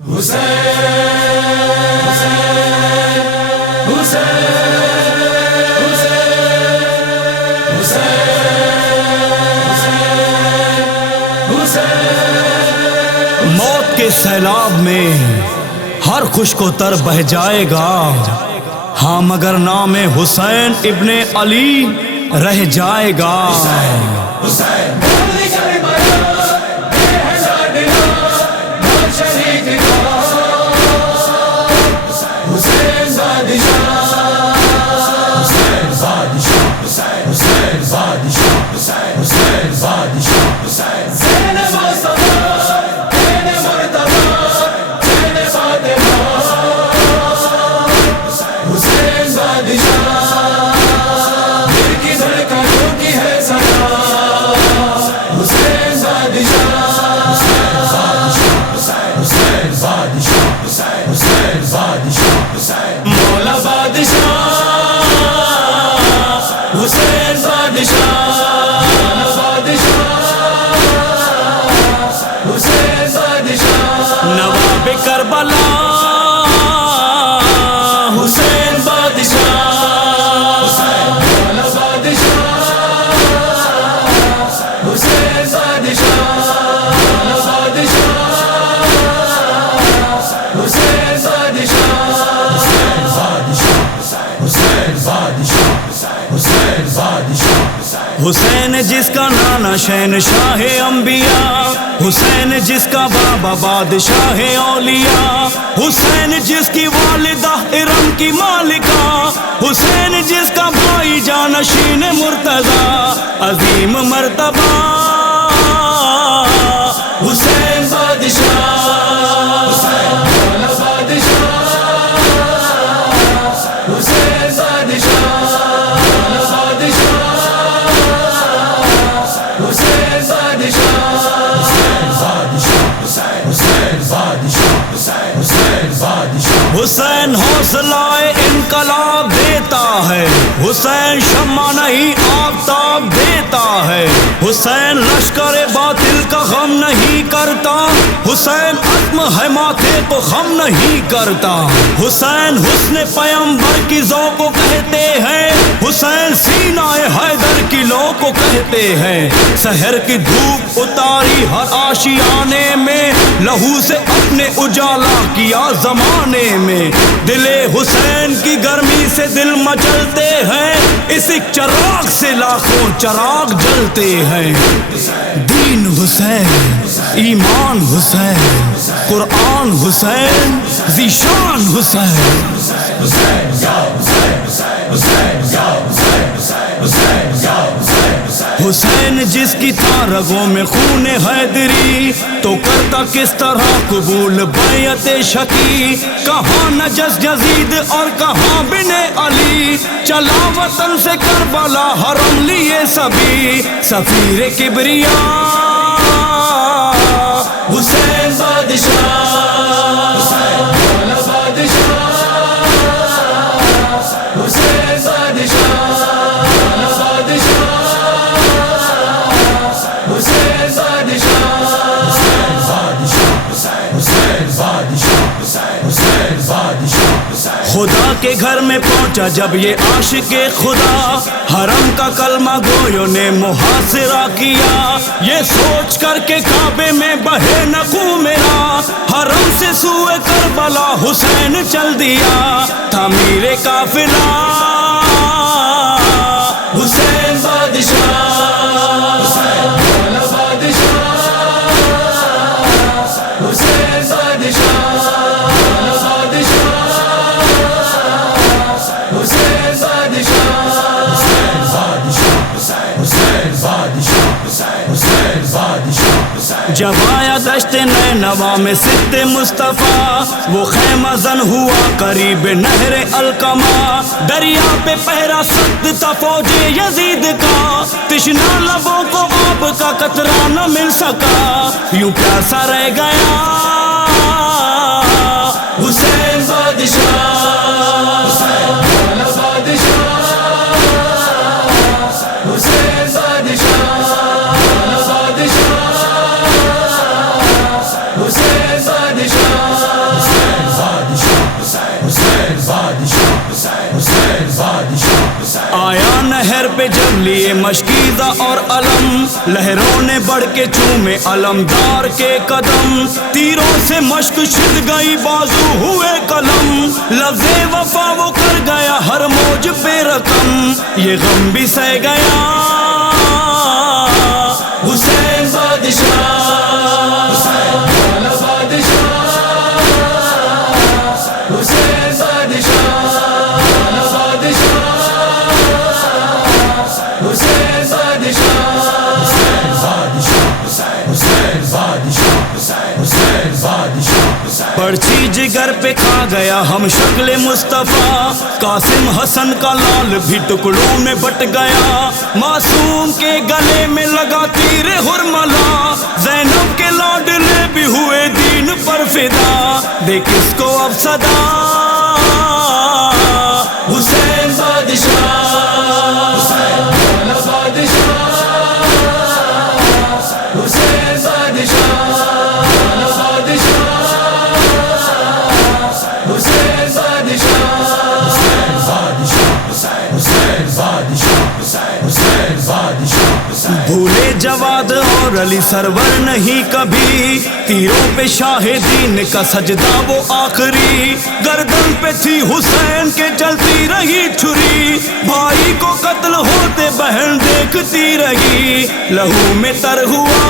موت کے سیلاب میں ہر خوش کو تر بہہ جائے گا، ہاں مگر نام حسین ابن علی رہ جائے گا۔ مولا بادشاہ حسین بادشاہ، حسین بادشاہ، نواب کربلا حسین بادشاہ، مولا بادشاہ حسین بادشاہ، حسین جس کا نانا شہنشاہ انبیاء، حسین جس کا بابا بادشاہ اولیاء، حسین جس کی والدہ ارم کی مالکہ، حسین جس کا بھائی جانشین مرتضیٰ، عظیم مرتبہ حسین بادشاہ، حسین حوصلہ انقلاب دیتا ہے، حسین شمع نہیں آفتاب دیتا ہے، حسین لشکر باطل کا غم نہیں کرتا، حسین عزم ہے ماتھے کو خم نہیں کرتا، حسین حسن پیمبر کی ذوق کو کہتے ہیں، حسین سینہ حیدر کی لو کو کہتے ہیں، سحر کی دھوپ اتاری ہر آشیانے میں، لہو سے اپنے اجالا کیا زمانے میں، دل حسین کی گرمی سے دل مچلتے ہیں، اس چراغ سے لاکھوں چراغ جلتے ہیں، دین حسین، ایمان حسین، قرآن حسین، ذیشان حسین، حسین جس کی تھا رگوں میں خون حیدری، تو کرتا کس طرح قبول بیعت شکی، کہاں نجس یزید اور کہاں بن علی، چلا وطن سے کربلا حرم لیے سبھی، سفیر کبریا حسین بادشاہ، خدا کے گھر میں پہنچا جب یہ عاشق خدا، حرم کا کلمہ گویوں نے محاصرہ کیا، یہ سوچ کر کے کعبے میں بہے نہ خون میرا، حرم سے سوئے کربلا حسین چل دیا، تھا میرے قافلہ حسین بادشاہ، جب آیا دشت نینوا میں صد مصطفیٰ، وہ خیمہ زن ہوا قریب نہر القما، دریا پہ پہرا سخت تھا فوج یزید کا، تشنا لبوں کو آب کا قطرہ نہ مل سکا، یوں پیاسا رہ گیا حسین بادشاہ، حسین بادشاہ، آیا نہر پہ جب لیے مشکیزہ اور علم، لہروں نے بڑھ کے چومے علمدار کے قدم، تیروں سے مشک چھد گئی بازو ہوئے قلم، لفظ وفا وہ کر گیا ہر موج پہ رقم، یہ غم بھی سہ گیا حسین بادشاہ، پرچی جگر پہ کھا گیا ہم شکل مصطفیٰ، قاسم حسن کا لال بھی ٹکڑوں میں بٹ گیا، معصوم کے گلے میں لگا تیر حرملا، زینب کے لاڈلے بھی ہوئے دین پر فدا، دیکھ اس کو اب صدا حسین بادشاہ، بھولے جواد اور علی سرور نہیں کبھی، تیروں پہ شاہ دین کا سجدہ وہ آخری، گردن پہ تھی حسین کے چلتی رہی چھری، بھائی کو قتل ہوتے بہن دیکھتی رہی، لہو میں تر ہوا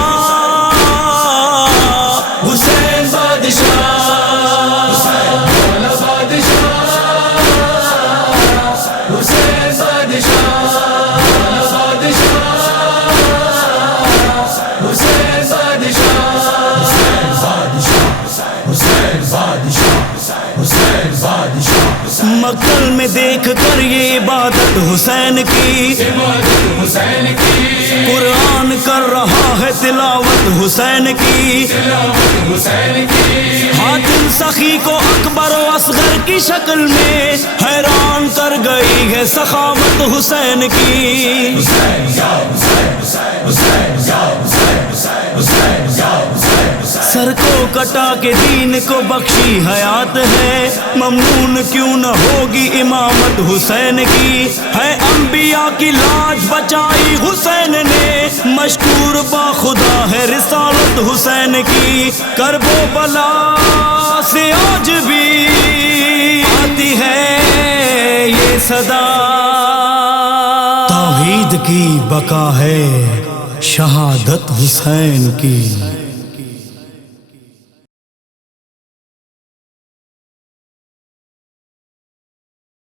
حسین بادشاہ، مقتل میں دیکھ کر یہ عبادت حسین کی، قرآن کر رہا ہے تلاوت حسین کی، حاتم سخی کو اکبر و اصغر کی شکل میں حیران کر گئی ہے سخاوت حسین کی، سر کو کٹا کے دین کو بخشی حیات ہے، ممنون کیوں نہ ہوگی امامت حسین کی، ہے انبیاء کی لاج بچائی حسین نے، مشکور با خدا ہے رسالت حسین کی، کرب و بلا سے آج بھی آتی ہے یہ صدا، توحید کی بقا ہے شہادت حسین کی۔